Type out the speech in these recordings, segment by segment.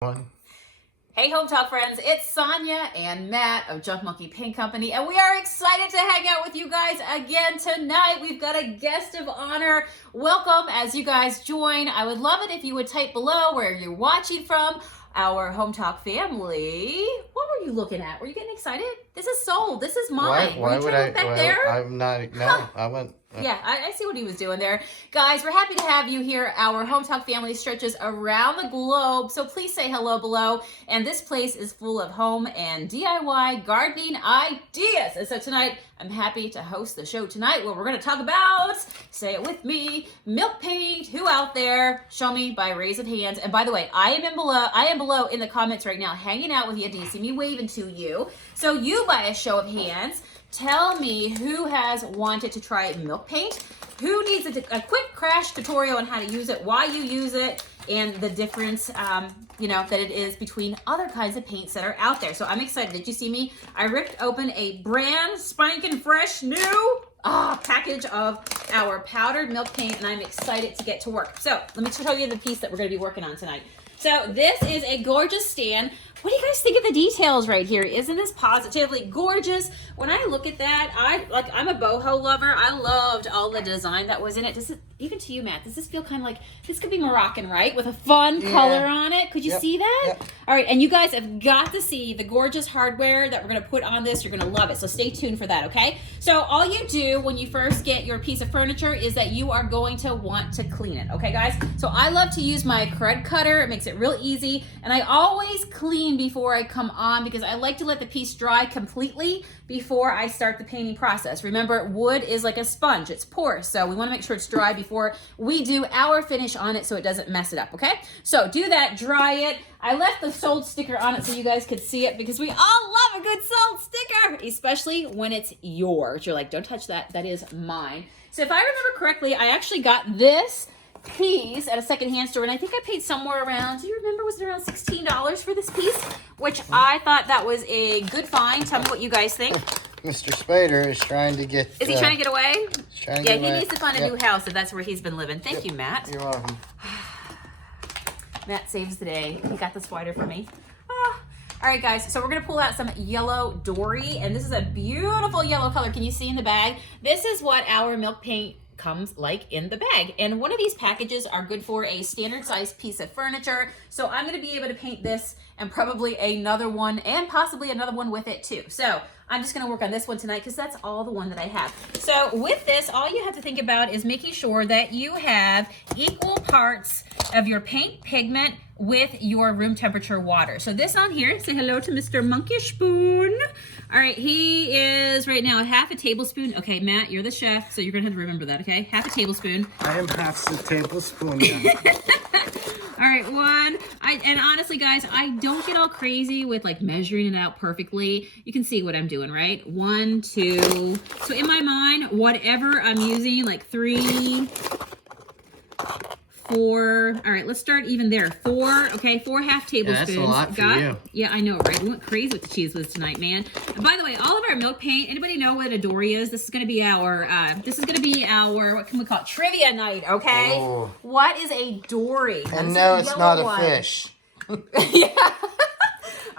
One. Hey Home Talk friends, it's Sonia and Matt of Junk Monkey Paint Company, and we are excited to hang out with you guys again tonight. We've got a guest of honor. Welcome as you guys join. I would love it if you would type below where you're watching from. Our Home Talk family. What were you looking at? Were you getting excited? This is sold. This is mine. Why would I? Back there? I'm not. No, I went. Yeah, I see what he was doing there. Guys, we're happy to have you here. Our Home Talk family stretches around the globe, so please say hello below. And this place is full of home and DIY gardening ideas. And so tonight, I'm happy to host the show tonight where we're going to talk about, say it with me, milk paint. Who out there? Show me by raise of hands. And by the way, I am below in the comments right now, hanging out with you. Do you see me waving to you? So you, by a show of hands, tell me who has wanted to try milk paint, who needs a quick crash tutorial on how to use it, why you use it, and the difference, that it is between other kinds of paints that are out there. So I'm excited. Did you see me? I ripped open a brand spanking fresh new package of our powdered milk paint, and I'm excited to get to work. So let me show you the piece that we're going to be working on tonight. So this is a gorgeous stand. What do you guys think of the details right here? Isn't this positively gorgeous? When I look at that, I'm a boho lover. I loved all the design that was in it. Does it, even to you, Matt, does this feel kind of like, this could be Moroccan, right? With a fun color on it. Could you see that? Yep. All right, and you guys have got to see the gorgeous hardware that we're gonna put on this. You're gonna love it, so stay tuned for that, okay? So all you do when you first get your piece of furniture is that you are going to want to clean it, okay guys? So I love to use my Krud Kutter. It makes it real easy, and I always clean before I come on because I like to let the piece dry completely before I start the painting process. Remember, wood is like a sponge, it's porous, so we wanna make sure it's dry before we do our finish on it so it doesn't mess it up, okay? So do that, dry it. I left the sold sticker on it so you guys could see it because we all love a good sold sticker, especially when it's yours. You're like, don't touch that, that is mine. So if I remember correctly, I actually got this piece at a secondhand store, and I think I paid somewhere around, do you remember, was it around $16 for this piece? Which I thought that was a good find. Tell me what you guys think. Mr. Spader is trying to get. Is he trying to get away? He's trying to yeah, get he away. needs to find a new house if that's where he's been living. Thank you, Matt. You're welcome. Matt saves the day. He got the spider for me. All right, guys, so we're going to pull out some yellow dory, and this is a beautiful yellow color. Can you see in the bag? This is what our milk paint comes like in the bag, and one of these packages are good for a standard size piece of furniture. So I'm going to be able to paint this and probably another one and possibly another one with it too. So I'm just going to work on this one tonight because that's all the one that I have. So with this, all you have to think about is making sure that you have equal parts of your paint pigment with your room temperature water. So this on here, say hello to Mr. Monkey Spoon. All right, he is right now half a tablespoon. Okay, Matt, you're the chef, so you're gonna have to remember that, okay? Half a tablespoon. I am half a tablespoon now. All right, and honestly, guys, I don't get all crazy with like measuring it out perfectly. You can see what I'm doing, right? 1, 2. So in my mind, whatever I'm using, like 3, 4. All right, let's start even there. 4, okay, 4 half tablespoons. Yeah, that's a lot for you. Yeah, I know, right? We went crazy with the cheese whiz tonight, man. And by the way, all of our milk paint, anybody know what a dory is? This is gonna be our, what can we call it? Trivia night, okay? Oh. What is a dory? And no, it's not a fish. Yeah.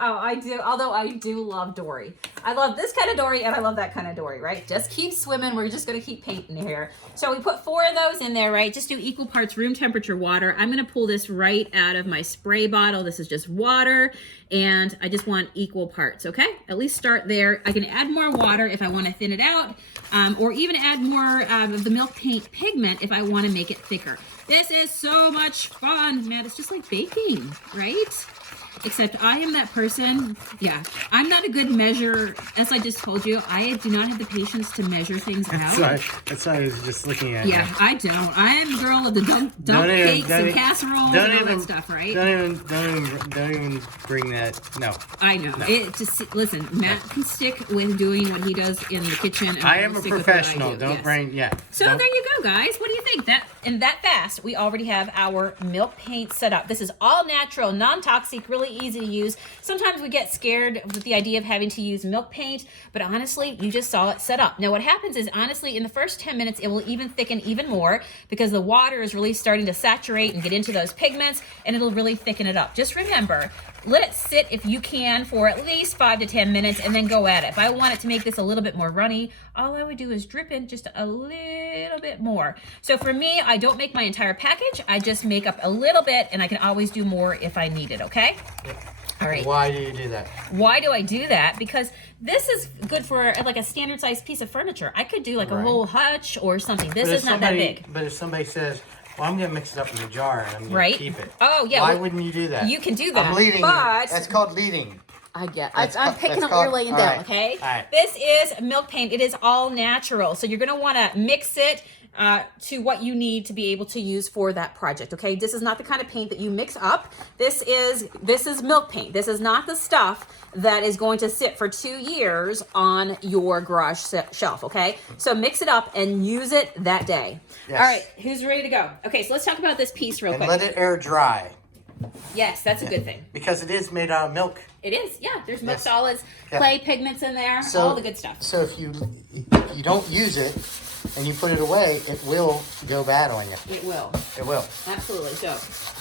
Oh, I do. Although I do love dory. I love this kind of dory and I love that kind of dory, right? Just keep swimming. We're just going to keep painting here. So we put 4 of those in there, right? Just do equal parts room temperature water. I'm going to pull this right out of my spray bottle. This is just water, and I just want equal parts, okay? At least start there. I can add more water if I want to thin it out, or even add more of the milk paint pigment if I want to make it thicker. This is so much fun, man. It's just like baking, right? Except I am that person, I'm not a good measure. As I just told you, I do not have the patience to measure things out. That's why I was just looking at you. Yeah, I don't. I am the girl of the dump cakes and casseroles and all that stuff, right? Don't even bring that. No. I know. No. It just listen. Matt can stick with doing what he does in the kitchen. And I am a stick with what I professional. do. Don't Yes. bring. Yeah. So don't. there you guys, what do you think? That in that fast, we already have our milk paint set up. This is all natural, non-toxic, really easy to use. Sometimes we get scared with the idea of having to use milk paint, but honestly, you just saw it set up. Now what happens is, honestly, in the first 10 minutes, it will even thicken even more because the water is really starting to saturate and get into those pigments, and it'll really thicken it up. Just remember, let it sit if you can for at least 5 to 10 minutes and then go at it. If I want it to make this a little bit more runny, all I would do is drip in just a little bit more. So for me, I don't make my entire package. I just make up a little bit, and I can always do more if I need it, okay? All right. Why do you do that? Why do I do that? Because this is good for like a standard sized piece of furniture. I could do like a whole hutch or something. This is not that big. But if somebody says, well, I'm going to mix it up in a jar and I'm going to keep it. Oh, yeah. Why wouldn't you do that? You can do that. I'm leading. But That's called leading. I get. I'm picking up what you're laying down, okay? All right. This is milk paint. It is all natural. So you're going to want to mix it to what you need to be able to use for that project, okay? This is not the kind of paint that you mix up. This is milk paint. This is not the stuff that is going to sit for 2 years on your garage shelf, okay? So mix it up and use it that day. Yes. All right, who's ready to go? Okay, so let's talk about this piece real quick. Let it air dry. Yes, that's a good thing. Because it is made out of milk. It is, yeah. There's milk solids, clay pigments in there, So, all the good stuff. So if you don't use it and you put it away, it will go bad on you. It will. It will. Absolutely. So,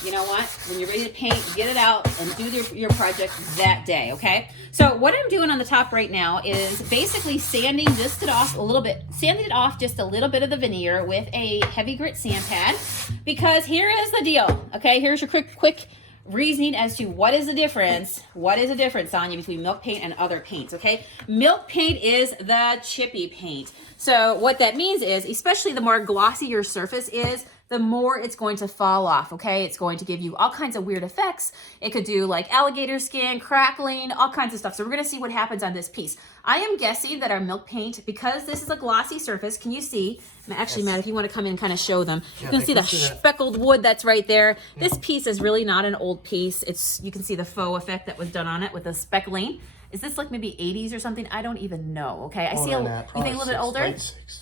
you know what? When you're ready to paint, get it out and do your project that day, okay? So what I'm doing on the top right now is basically sanding just it off a little bit, sanding it off just a little bit of the veneer with a heavy grit sand pad, because here is the deal, okay? Here's your quick reasoning as to what is the difference, Sonia, between milk paint and other paints, okay? Milk paint is the chippy paint. So what that means is, especially the more glossy your surface is, the more it's going to fall off, okay? It's going to give you all kinds of weird effects. It could do like alligator skin, crackling, all kinds of stuff. So we're gonna see what happens on this piece. I am guessing that our milk paint, because this is a glossy surface, can you see? Actually, Matt, if you wanna come in and kind of show them, you can see the speckled wood that's right there. This piece is really not an old piece. You can see the faux effect that was done on it with the speckling. Is this like maybe 80s or something? I don't even know, okay? I see you think a little bit older?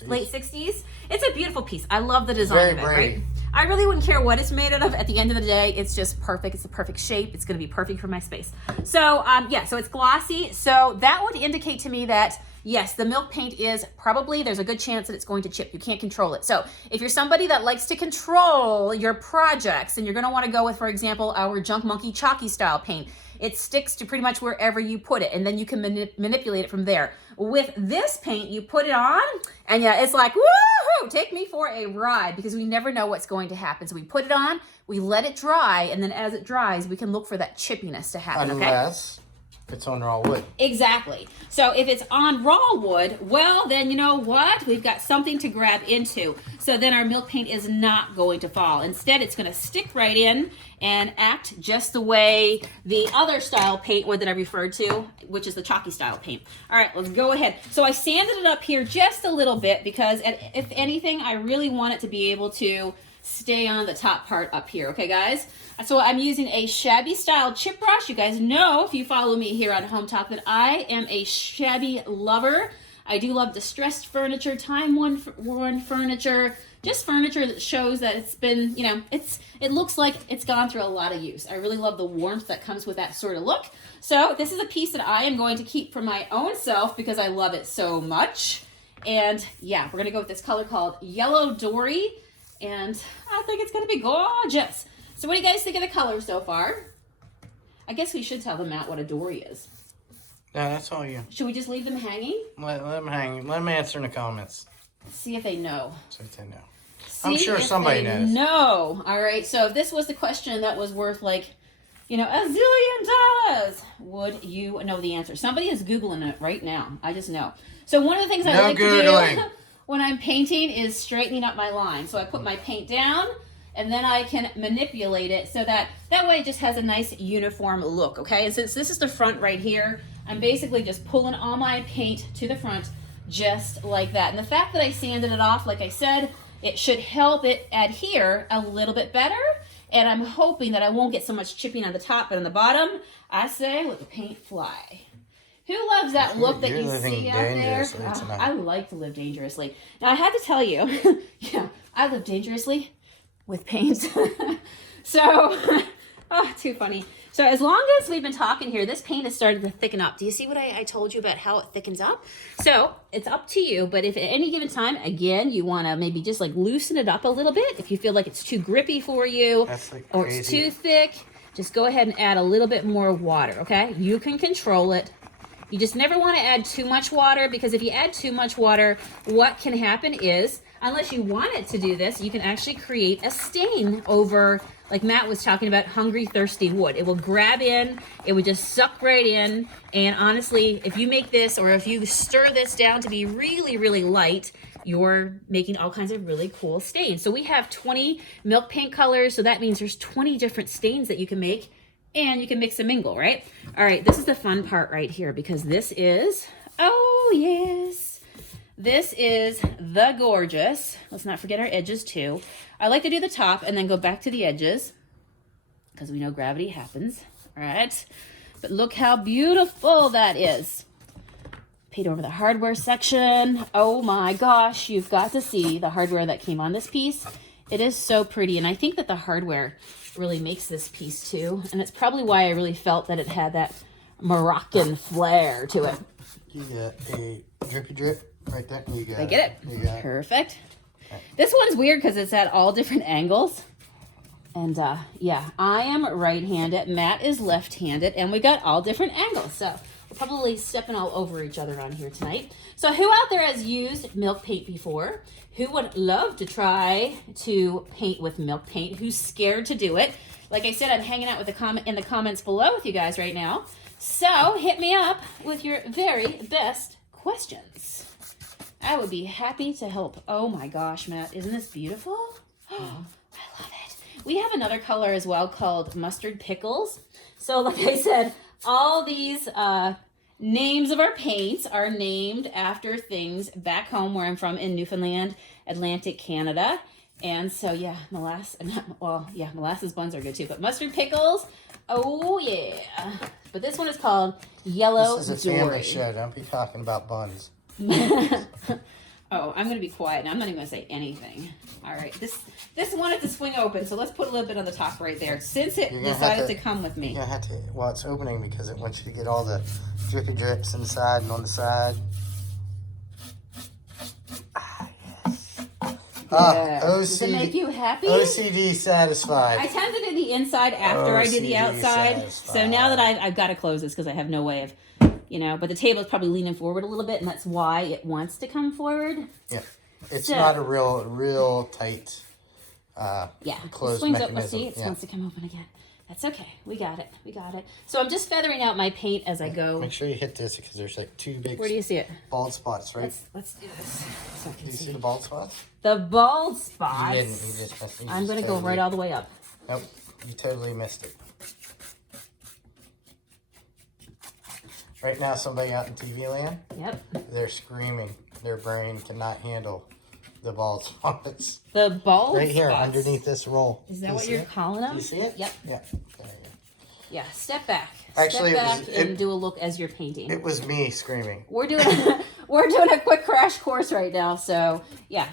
Late 60s? It's a beautiful piece. I love the design of it, right? I really wouldn't care what it's made out of. At the end of the day, it's just perfect. It's a perfect shape. It's gonna be perfect for my space. So, yeah, so it's glossy. So that would indicate to me that, yes, the milk paint is probably, there's a good chance that it's going to chip. You can't control it. So if you're somebody that likes to control your projects, and you're gonna wanna go with, for example, our Junk Monkey Chalky style paint, it sticks to pretty much wherever you put it, and then you can manipulate it from there. With this paint, you put it on, and yeah, it's like, woohoo, take me for a ride, because we never know what's going to happen. So we put it on, we let it dry, and then as it dries, we can look for that chippiness to happen, okay? Unless it's on raw wood. Exactly. So if it's on raw wood, well, then you know what? We've got something to grab into. So then our milk paint is not going to fall. Instead, it's going to stick right in and act just the way the other style paint would that I referred to, which is the chalky style paint. All right, let's go ahead. So I sanded it up here just a little bit because if anything, I really want it to be able to stay on the top part up here, okay guys? So I'm using a shabby style chip brush. You guys know, if you follow me here on Home Talk, that I am a shabby lover. I do love distressed furniture, time-worn furniture, just furniture that shows that it's been, you know, it looks like it's gone through a lot of use. I really love the warmth that comes with that sort of look. So this is a piece that I am going to keep for my own self because I love it so much. And yeah, we're gonna go with this color called Yellow Dory. And I think it's going to be gorgeous. So what do you guys think of the color so far? I guess we should tell them, Matt, what a dory is. No, that's all you. Should we just leave them hanging? Let them hang. Let them answer in the comments. See if they know. See if they know. I'm sure somebody knows. No. All right. So if this was the question that was worth like, you know, $1 zillion, would you know the answer? Somebody is Googling it right now. I just know. So one of the things I like to do when I'm painting is straightening up my line. So I put my paint down and then I can manipulate it so that way it just has a nice uniform look, okay? And since this is the front right here, I'm basically just pulling all my paint to the front just like that. And the fact that I sanded it off, like I said, it should help it adhere a little bit better. And I'm hoping that I won't get so much chipping on the top, but on the bottom, I say let the paint fly. Who loves that look that you see out there? I like to live dangerously. Now, I had to tell you, yeah, I live dangerously with paint. So, oh, too funny. So as long as we've been talking here, this paint has started to thicken up. Do you see what I told you about how it thickens up? So it's up to you, but if at any given time, again, you want to maybe just like loosen it up a little bit. If you feel like it's too grippy for you or it's too thick, just go ahead and add a little bit more water, okay? You can control it. You just never want to add too much water, because if you add too much water, what can happen is, unless you want it to do this, you can actually create a stain over, like Matt was talking about, hungry, thirsty wood. It will grab in, it would just suck right in. And honestly, if you make this, or if you stir this down to be really, really light, you're making all kinds of really cool stains. So we have 20 milk paint colors. So that means there's 20 different stains that you can make, and you can mix and mingle, right? All right, this is the fun part right here, because this is, oh yes, this is the gorgeous. Let's not forget our edges too. I like to do the top and then go back to the edges, because we know gravity happens, all right? But look how beautiful that is. Paint over the hardware section. Oh my gosh, you've got to see the hardware that came on this piece. It is so pretty, and I think that the hardware really makes this piece too, and it's probably why I really felt that it had that Moroccan flair to it. You got a drippy drip right there. You got I get it. You got Perfect. Okay. This one's weird because it's at all different angles. And yeah, I am right-handed, Matt is left-handed, and we got all different angles. So we're probably stepping all over each other on here tonight. So who out there has used milk paint before? Who would love to try to paint with milk paint? Who's scared to do it? Like I said, I'm hanging out with in the comments below with you guys right now. So hit me up with your very best questions. I would be happy to help. Oh my gosh, Matt, isn't this beautiful? Oh, I love it. We have another color as well called Mustard Pickles. So like I said, all these names of our paints are named after things back home where I'm from in Newfoundland, Atlantic Canada. And so yeah, molasses buns are good too, but Mustard Pickles, oh yeah. But this one is called Yellow This is a family show. Don't be talking about buns. Oh, I'm gonna be quiet now. I'm not even gonna say anything. All right, this wanted to swing open, so let's put a little bit on the top right there. Since it decided to come with me. You're gonna have to, well, it's opening because it wants you to get all the drippy drips inside and on the side. Ah, yes. Does it make you happy? OCD satisfied. I tend to do the inside after I do the outside. Satisfied. So now that I've got to close this because I have no way of, but the table is probably leaning forward a little bit, and that's why it wants to come forward. Yeah, it's not a real tight. Closed swings up. Let's see, it wants to come open again. That's okay. We got it. So I'm just feathering out my paint as I go. Make sure you hit this because there's like two big. Where do you see it? Bald spots, right? Let's do this. So do you see the bald spots? The bald spots. You didn't. I'm going to go right all the way up. Nope, you totally missed it. Right now, somebody out in TV land, they're screaming. Their brain cannot handle the bald spots. The bald spots? Right here, underneath this roll. Is that what you're calling them? Do you see it? Yep. Yeah. Yeah, step back. Actually, step back and do a look as you're painting. It was me screaming. We're doing a quick crash course right now, so yeah.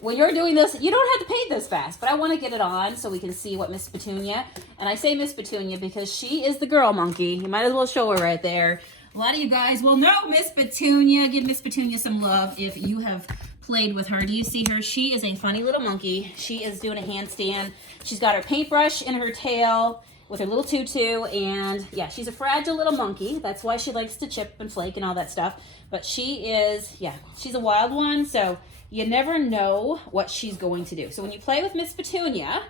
When you're doing this, you don't have to paint this fast, but I want to get it on so we can see what Miss Petunia, and I say Miss Petunia because she is the girl monkey. You might as well show her right there. A lot of you guys will know Miss Petunia. Give Miss Petunia some love if you have played with her. Do you see her? She is a funny little monkey. She is doing a handstand. She's got her paintbrush in her tail with her little tutu, and yeah, she's a fragile little monkey. That's why she likes to chip and flake and all that stuff. But she is, she's a wild one, so you never know what she's going to do. So when you play with Miss Petunia,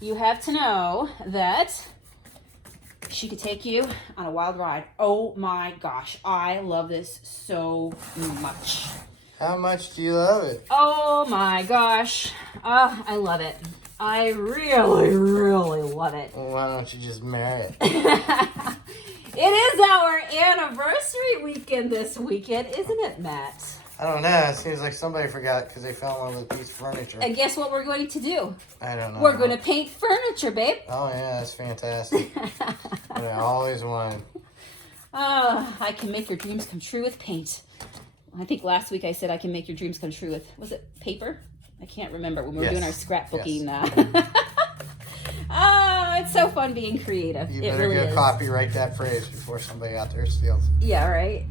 you have to know that she could take you on a wild ride. Oh my gosh, I love this so much. How much do you love it? Oh my gosh, I love it. I really, really love it. Well, why don't you just marry it? It is our anniversary weekend this weekend, isn't it, Matt? I don't know. It seems like somebody forgot because they found one of the piece of furniture. And guess what we're going to do? I don't know. We're going to paint furniture, babe. Oh, yeah. That's fantastic. What I always wanted. I can make your dreams come true with paint. I think last week I said I can make your dreams come true with, was it paper? I can't remember when we were Yes. doing our scrapbooking. Yes. Oh, it's so fun being creative. You It better really go is. copyright that phrase before somebody out there steals it. Yeah, right.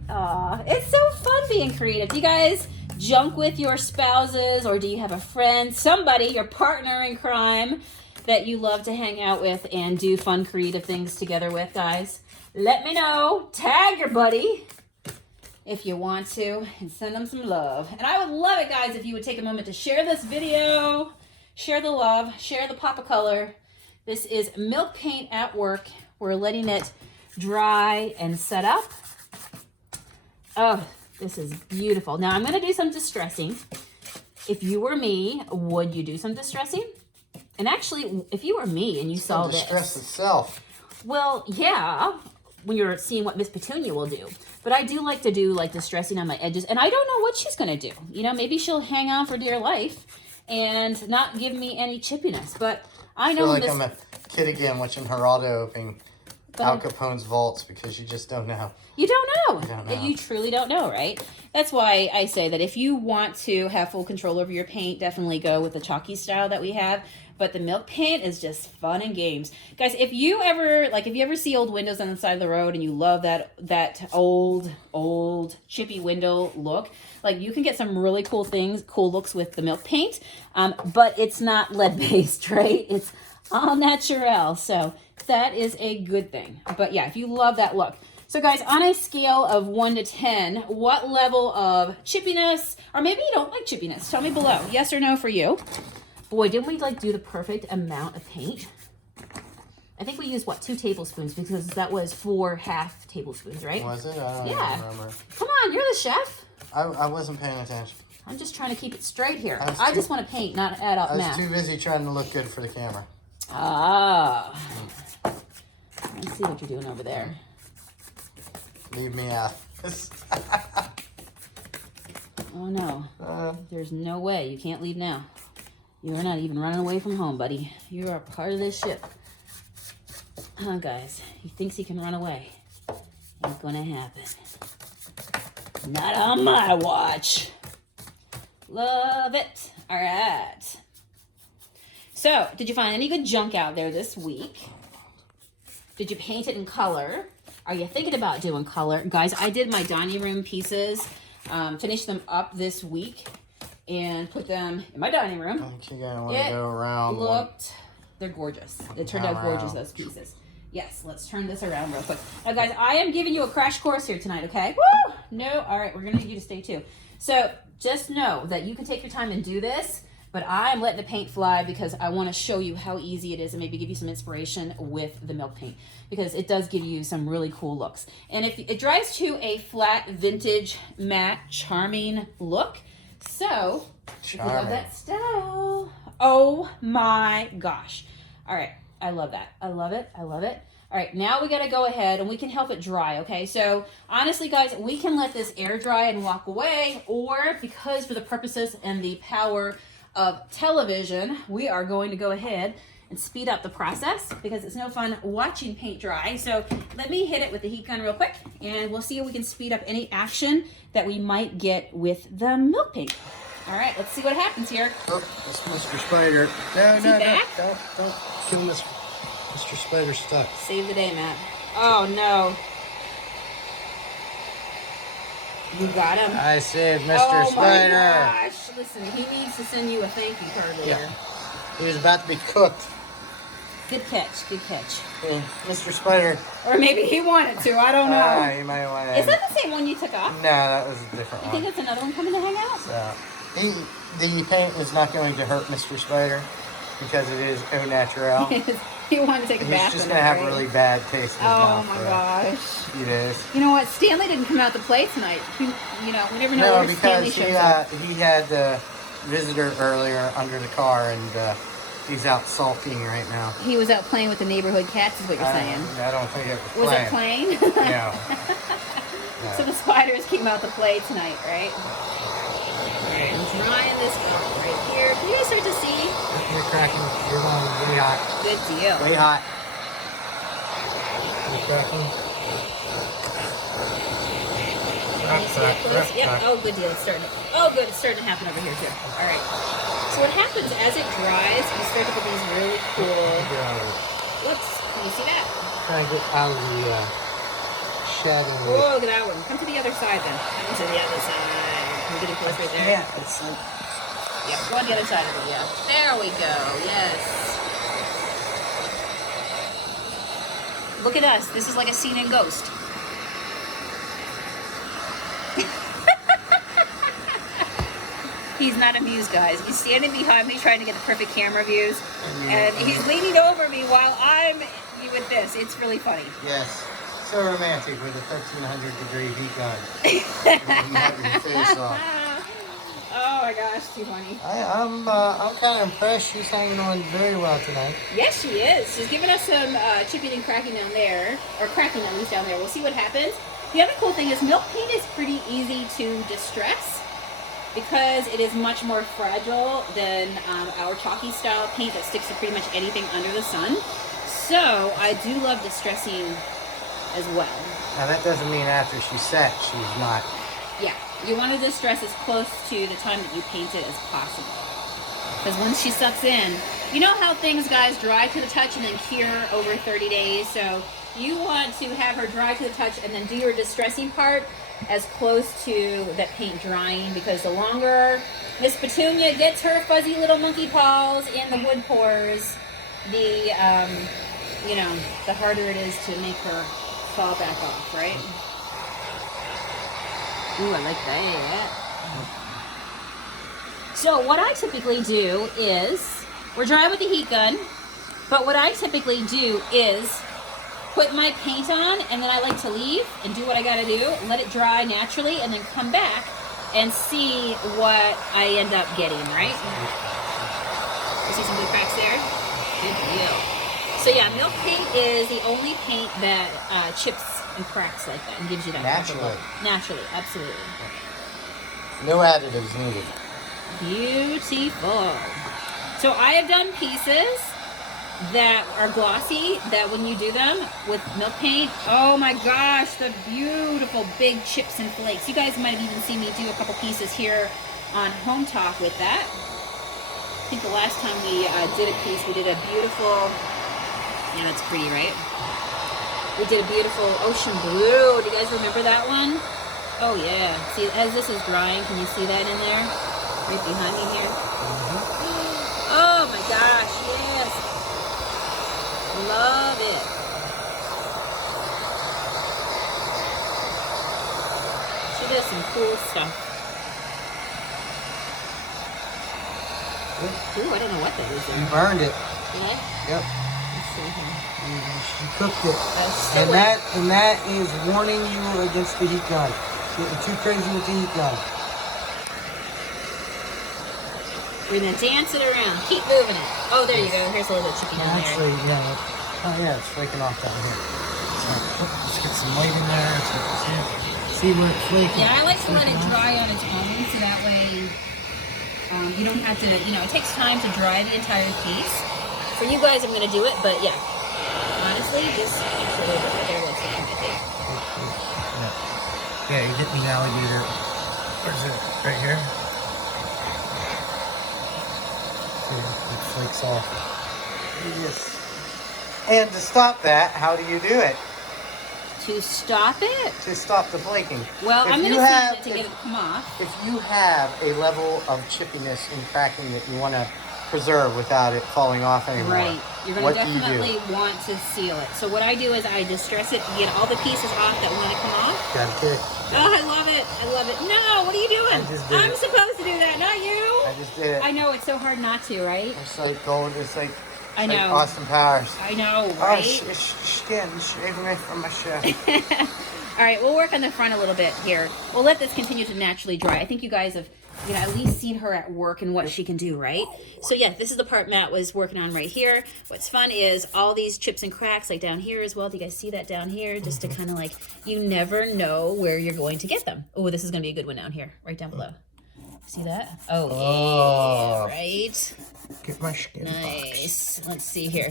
It's so fun being creative. Do you guys junk with your spouses, or do you have a friend, somebody, your partner in crime that you love to hang out with and do fun creative things together with, guys? Let me know. Tag your buddy if you want to, and send them some love. And I would love it, guys, if you would take a moment to share this video, share the love, share the pop of color. This is milk paint at work. We're letting it dry and set up. Oh, this is beautiful. Now I'm going to do some distressing. If you were me, would you do some distressing? And actually, if you were me and you saw this, Distress itself. well, yeah, when you're seeing what Miss Petunia will do. But I do like to do like distressing on my edges, and I don't know what she's going to do. You know, maybe she'll hang on for dear life and not give me any chippiness. But I know I feel like Miss... I'm a kid again watching Geraldo opening Go Al ahead. Capone's vaults because you just don't know. You don't know. You don't know. You truly don't know, right? That's why I say that if you want to have full control over your paint, definitely go with the chalky style that we have. But the milk paint is just fun and games. Guys, if you ever see old windows on the side of the road and you love that old chippy window look, like you can get some really cool looks with the milk paint. But it's not lead based, right? It's all natural. So that is a good thing. But yeah, if you love that look. So guys, on a scale of 1 to 10, what level of chippiness, or maybe you don't like chippiness, tell me below. Yes or no for you. Boy, didn't we like do the perfect amount of paint? I think we used, what, 2 tablespoons, because that was 4 half tablespoons, right? Was it? I don't Yeah. even remember. Come on, you're the chef. I wasn't paying attention. I'm just trying to keep it straight here. I was I too- just want to paint, not add up I was math. too busy trying to look good for the camera. Ah. Let's see what you're doing over there. Leave me out. Oh no, there's no way. You can't leave now. You're not even running away from home, buddy. You are part of this ship. Huh, guys? He thinks he can run away. Ain't gonna happen. Not on my watch. Love it. All right. So, did you find any good junk out there this week? Did you paint it in color? Are you thinking about doing color? Guys, I did my dining room pieces, finished them up this week, and put them in my dining room. I think you're gonna want to go around. They're gorgeous. They turned out gorgeous, Around. those pieces. Yes, let's turn this around real quick. Now, guys, I am giving you a crash course here tonight, okay? Woo! No? All right, we're going to need you to stay, too. So just know that you can take your time and do this, but I'm letting the paint fly because I want to show you how easy it is and maybe give you some inspiration with the milk paint because it does give you some really cool looks. And if it dries to a flat, vintage, matte, charming look, so if you love that style, oh my gosh. All right, I love that. I love it. I love it. All right, now we got to go ahead and we can help it dry, okay? So honestly, guys, we can let this air dry and walk away, or because for the purposes and the power of television, we are going to go ahead and speed up the process because it's no fun watching paint dry. So let me hit it with the heat gun real quick and we'll see if we can speed up any action that we might get with the milk paint. All right, let's see what happens here. Oh, that's Mr. Spider. No, Is he back? Don't kill Mr. Spider stuck. Save the day, Matt. Oh, no. You got him. I saved Mr. Oh, Spider. my gosh. Listen, he needs to send you a thank you card later. Yeah. He was about to be cooked. Good catch, good catch. Yeah, Mr. Spider. Or maybe he wanted to, I don't know. You might want to. Is that the same one you took off? No, that was a different You one. think it's another one coming to hang out? So, the paint is not going to hurt Mr. Spider because it is au naturel. He wanted to take a He's bath just in going to it, have right? a really bad taste in his Oh mouth. my for gosh. It is. You know what? Stanley didn't come out to play tonight. We never know No, where Stanley because shows up. he had a visitor earlier under the car and he's out sulking right now. He was out playing with the neighborhood cats, is what you're saying. I don't think it was Was playing. it playing? No. So the spiders came out to play tonight, right? Alright, I'm drying this out right here. Can you guys start to see? You're cracking. You're going way hot. Good deal. Way hot. You're cracking. Can you see it close? Yep. Oh, good deal. It's starting. Oh, good. It's starting to happen over here too. All right. So what happens as it dries, you start to get these really cool. Whoops! Can you see that? Trying to get out of the shadow. Oh, look at that one. Come to the other side then. Come to the other side. Can we get it close right there? Yeah, it's like. Yeah, go on the other side of it. Yeah. There we go. Yes. Look at us. This is like a scene in Ghost. He's not amused, guys. He's standing behind me trying to get the perfect camera views. And he's leaning over me while I'm with this. It's really funny. Yes. So romantic with a 1300-degree heat gun. You have your face off. Oh my gosh, too funny. I'm kind of impressed. She's hanging on very well tonight. Yes, she is. She's giving us some chipping and cracking down there, or cracking at least down there. We'll see what happens. The other cool thing is milk paint is pretty easy to distress because it is much more fragile than our chalky style paint that sticks to pretty much anything under the sun. So I do love distressing as well. Now that doesn't mean after she sets, she's not. Yeah, you want to distress as close to the time that you paint it as possible. Because once she sucks in, you know how things, guys, dry to the touch and then cure over 30 days. So you want to have her dry to the touch and then do your distressing part as close to that paint drying, because the longer Miss Petunia gets her fuzzy little monkey paws in the wood pores, the you know, the harder it is to make her fall back off, right? Ooh, I like that. So what I typically do is, we're drying with the heat gun, but what I typically do is put my paint on, and then I like to leave and do what I gotta do, let it dry naturally, and then come back and see what I end up getting, right? You see some good cracks there? Good deal. So yeah, milk paint is the only paint that chips and cracks like that and gives you that naturally. Naturally, absolutely. No additives needed. Beautiful. So I have done pieces that are glossy, that when you do them with milk paint, oh my gosh, the beautiful big chips and flakes. You guys might have even seen me do a couple pieces here on Home Talk with that. I think the last time we did a piece, we did a beautiful, yeah, that's pretty, right? We did a beautiful ocean blue. Do you guys remember that one? Oh yeah. See, as this is drying, can you see that in there? Right behind me here. Oh my gosh, yes. Love it. She does some cool stuff. Ooh, I don't know what that is. You burned it. Did I? Yep. Let's see here. She cooked it. And that is warning you against the heat gun. Getting too crazy with the heat gun. We're gonna dance it around. Keep moving it. Oh, there you go. Here's a little bit chippy down there. Actually, yeah. Oh yeah, it's flaking off down here. So, let's get some light in there. See where it's flaking. Yeah, I like to let it dry on its own, so that way you don't have to, you know, it takes time to dry the entire piece. For you guys, I'm gonna do it, but yeah. Honestly, just make sure that there looks like I think. Yeah, you hit the alligator. Where's it? Right here? It flakes off. Yes. And to stop that, how do you do it? To stop it? To stop the flaking. Well, I'm going to sand it to get it come off. If you have a level of chippiness and cracking that you want to preserve without it falling off anymore, right. You're going to definitely want to seal it. So what I do is I distress it and get all the pieces off that want to come off. Got a kick. Oh, I love it. I love it. No, what are you doing? I just did I'm supposed to do that, not you. I just did it. I know, it's so hard not to, right? It's like gold. It's like, I know. like Austin Powers. I know, right? Oh, skin shaving me from my shirt. All right, we'll work on the front a little bit here. We'll let this continue to naturally dry. I think you guys have, you know, at least seen her at work and what she can do, right? So yeah, this is the part Matt was working on right here. What's fun is all these chips and cracks, like down here as well. Do you guys see that down here? Just to kind of like, you never know where you're going to get them. Oh, this is going to be a good one down here, right down below. See that? Oh, yeah, right? Get my skin nice. Box. Let's see here.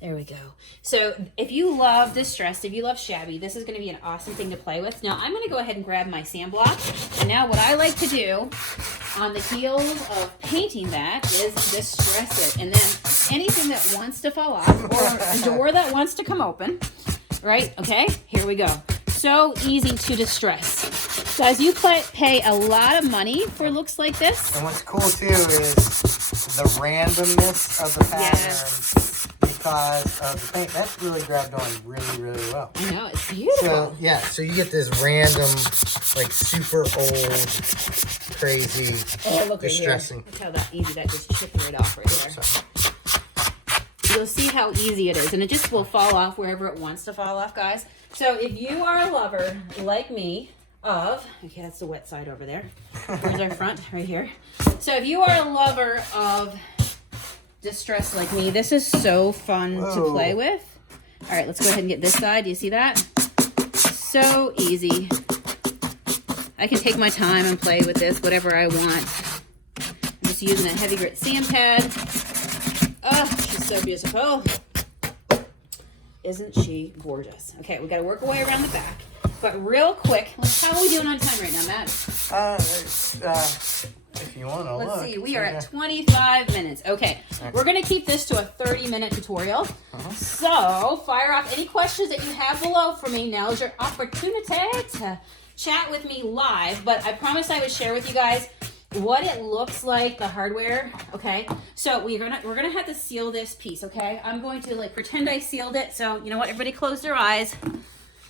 There we go. So if you love distressed, if you love shabby, this is going to be an awesome thing to play with. Now I'm going to go ahead and grab my sand block. And now what I like to do on the heels of painting that is distress it. And then anything that wants to fall off or a door that wants to come open, right? Okay, here we go. So easy to distress. Guys, you pay a lot of money for looks like this. And what's cool too is the randomness of the pattern. Yes. Because of the paint. That's really grabbed on really, really well. I know, it's beautiful. So, yeah, so you get this random, like, super old, crazy, distressing. Look how easy that just chipped right off right there. So. You'll see how easy it is, and it just will fall off wherever it wants to fall off, guys. So if you are a lover, like me, okay, that's the wet side over there. Here's our front, right here. So if you are a lover of distress like me, this is so fun to play with. All right, let's go ahead and get this side. Do you see that? So easy. I can take my time and play with this, whatever I want. I'm just using a heavy grit sand pad. Oh, she's so beautiful. Isn't she gorgeous? Okay, we got to work our way around the back. But real quick, how are we doing on time right now, Matt? If you want to look. Let's see, we are at 25 minutes. Okay, we're going to keep this to a 30-minute tutorial. So, fire off any questions that you have below for me. Now's your opportunity to chat with me live. But I promised I would share with you guys what it looks like, the hardware. Okay, so we're gonna have to seal this piece. Okay, I'm going to like pretend I sealed it. So you know what? Everybody close their eyes.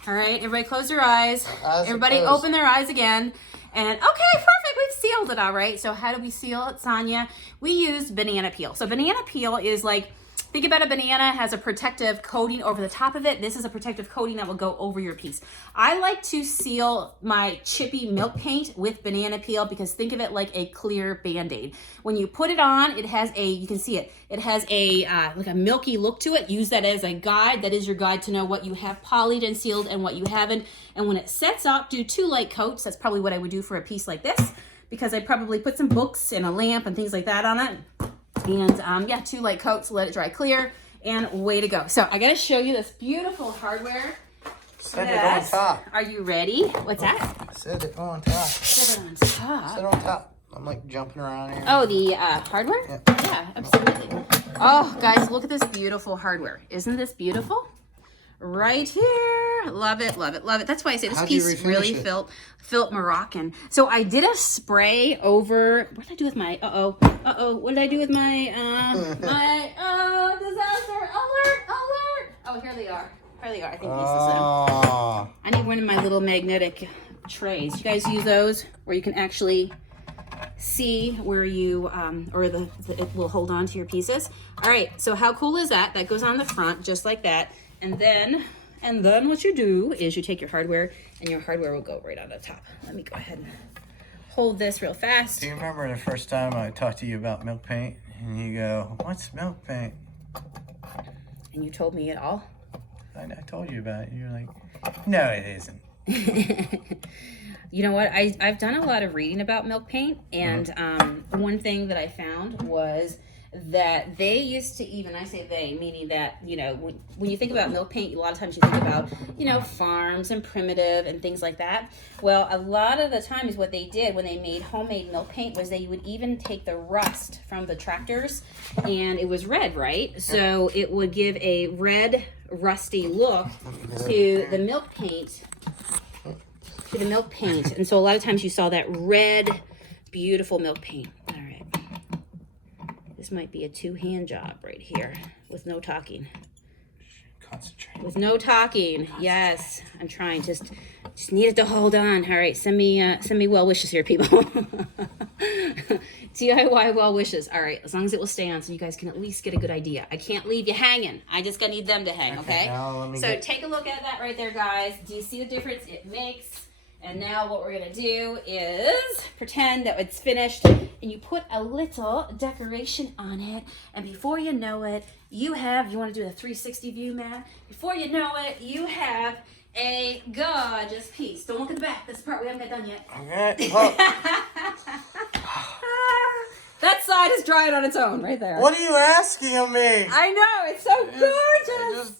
All right, everybody close their eyes. Everybody open their eyes again. And okay, perfect, we've sealed it all right. So how do we seal it, Sonia? We use banana peel. So banana peel is like, think about a banana has a protective coating over the top of it. This is a protective coating that will go over your piece. I like to seal my chippy milk paint with banana peel because think of it like a clear Band-Aid. When you put it on, it has a, you can see it, it has a like a milky look to it. Use that as a guide. That is your guide to know what you have polyed and sealed and what you haven't. And when it sets up, do 2 light coats. That's probably what I would do for a piece like this because I probably put some books and a lamp and things like that on it. And yeah, 2 light coats, let it dry clear, and way to go. So I gotta show you this beautiful hardware. Set it on top. Are you ready? What's that? Set it on top. Set it on top. Set it on top. I'm like jumping around here. Oh, the hardware? Yeah, absolutely. Oh, guys, look at this beautiful hardware. Isn't this beautiful? Right here. Love it, love it, love it. That's why I say this piece really felt Moroccan. So I did a spray over, what did I do with my, what did I do with my, disaster alert. Oh, here they are. Here they are. I think these are. I need one of my little magnetic trays. You guys use those where you can actually see where you, it will hold on to your pieces. All right, so how cool is that? That goes on the front just like that. And then what you do is you take your hardware and your hardware will go right on the top. Let me go ahead and hold this real fast. Do you remember the first time I talked to you about milk paint and you go, what's milk paint? And you told me it all? I told you about it. You're like, no, it isn't. You know what? I've done a lot of reading about milk paint, and one thing that I found was that they used to even, I say they, meaning that, you know, when you think about milk paint, a lot of times you think about, you know, farms and primitive and things like that. Well, a lot of the times what they did when they made homemade milk paint was they would even take the rust from the tractors, and it was red, right? So it would give a red, rusty look to the milk paint. And so a lot of times you saw that red, beautiful milk paint. All right. This might be a 2-hand job right here with no talking. Concentrate. With no talking. Yes, I'm trying. Just needed to hold on. All right, send me well wishes here, people. DIY well wishes. All right, as long as it will stay on so you guys can at least get a good idea. I can't leave you hanging. I just gotta need them to hang, okay? So take a look at that right there, guys. Do you see the difference it makes? And now what we're gonna do is pretend that it's finished, and you put a little decoration on it, and before you know it, you wanna do the 360 view, Matt? Before you know it, you have a gorgeous piece. Don't look at the back, this part we haven't got done yet. Okay. Well, That side is drying on its own right there. What are you asking of me? I know, it's so gorgeous.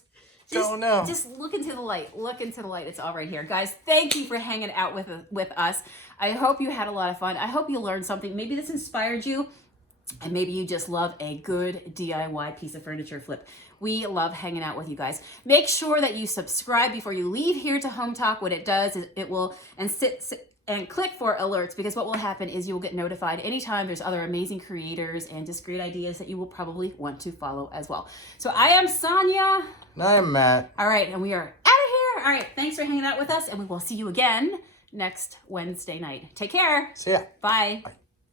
Don't know. Just look into the light. Look into the light. It's all right here. Guys, thank you for hanging out with us. I hope you had a lot of fun. I hope you learned something. Maybe this inspired you, and maybe you just love a good DIY piece of furniture flip. We love hanging out with you guys. Make sure that you subscribe before you leave here to Home Talk. What it does is it will, and click for alerts, because what will happen is you will get notified anytime there's other amazing creators and just great ideas that you will probably want to follow as well. So I am Sonia. And I am Matt. All right, and we are out of here. All right, thanks for hanging out with us, and we will see you again next Wednesday night. Take care. See ya. Bye. Bye.